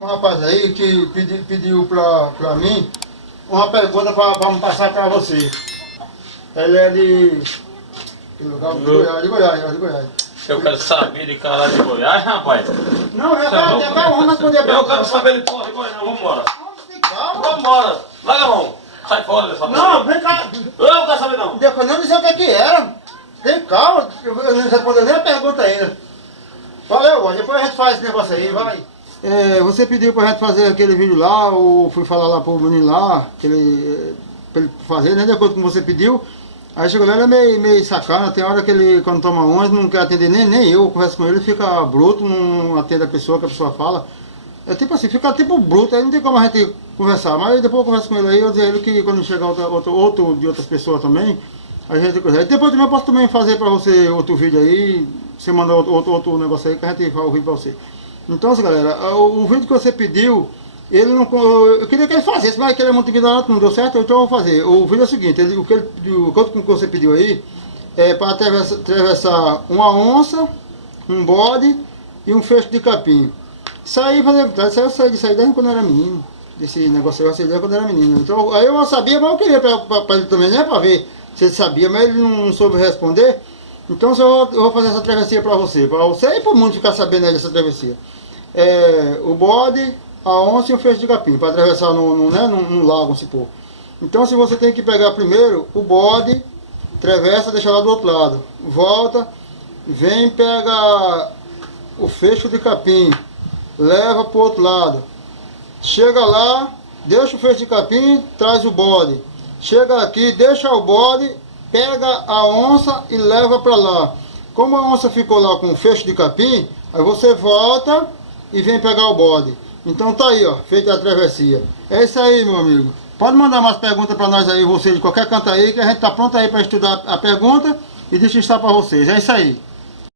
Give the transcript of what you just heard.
Um rapaz aí que pediu pra mim uma pergunta pra me passar pra você. Ele é de Goiás. Eu quero saber de caralho de Goiás, rapaz. Não, vamos responder a Eu pergunta. quero saber de porra de Goiás, não, vambora. Calma. Vambora. Larga a mão. Sai fora dessa porra. Não, vem cá. Eu não quero saber não. Depois não dizer o que era. Tem calma, eu não respondi nem a pergunta ainda. Valeu, depois a gente faz esse negócio aí, vai. Você pediu pra gente fazer aquele vídeo lá, ou fui falar lá pro menino lá, pra ele fazer, né, de acordo com você pediu. Aí chegou lá, ele é meio sacana, tem hora que ele, quando toma umas, não quer atender nem eu converso com ele, fica bruto, não atende a pessoa, que a pessoa fala. É tipo assim, fica tipo bruto, aí não tem como a gente conversar, mas depois eu converso com ele aí, eu digo a ele que quando chegar outro de outras pessoas também, a gente conversa. Depois também eu posso também fazer pra você outro vídeo aí, você manda outro negócio aí que a gente faz o vídeo pra você. Então assim, galera, o vídeo que você pediu, ele não, eu queria que ele fizesse, mas que ele é muito ignorante, não deu certo, então eu vou fazer. O vídeo é o seguinte, o que ele pediu, quanto que você pediu aí, é para atravessar uma onça, um bode e um feixe de capim. Isso aí, eu sei disso aí desde quando eu era menino. Desse negócio aí eu sei desde quando eu era menino. Então, aí eu sabia, mas eu queria para ele também, né, para ver se ele sabia, mas ele não soube responder. Então eu vou fazer essa travessia para você e para o mundo ficar sabendo aí dessa travessia. O bode, a onça e o feixe de capim, para atravessar num lago, se for. Então se você tem que pegar primeiro o bode, atravessa, deixa lá do outro lado, volta, vem, pega o feixe de capim, leva para o outro lado, chega lá, deixa o feixe de capim, traz o bode, chega aqui, deixa o bode, pega a onça e leva para lá. Como a onça ficou lá com o feixe de capim, aí você volta e vem pegar o bode. Então tá aí, ó, feita a travessia. É isso aí, meu amigo. Pode mandar mais perguntas para nós aí, você de qualquer canto aí, que a gente tá pronto aí para estudar a pergunta e destrinchar para vocês. É isso aí.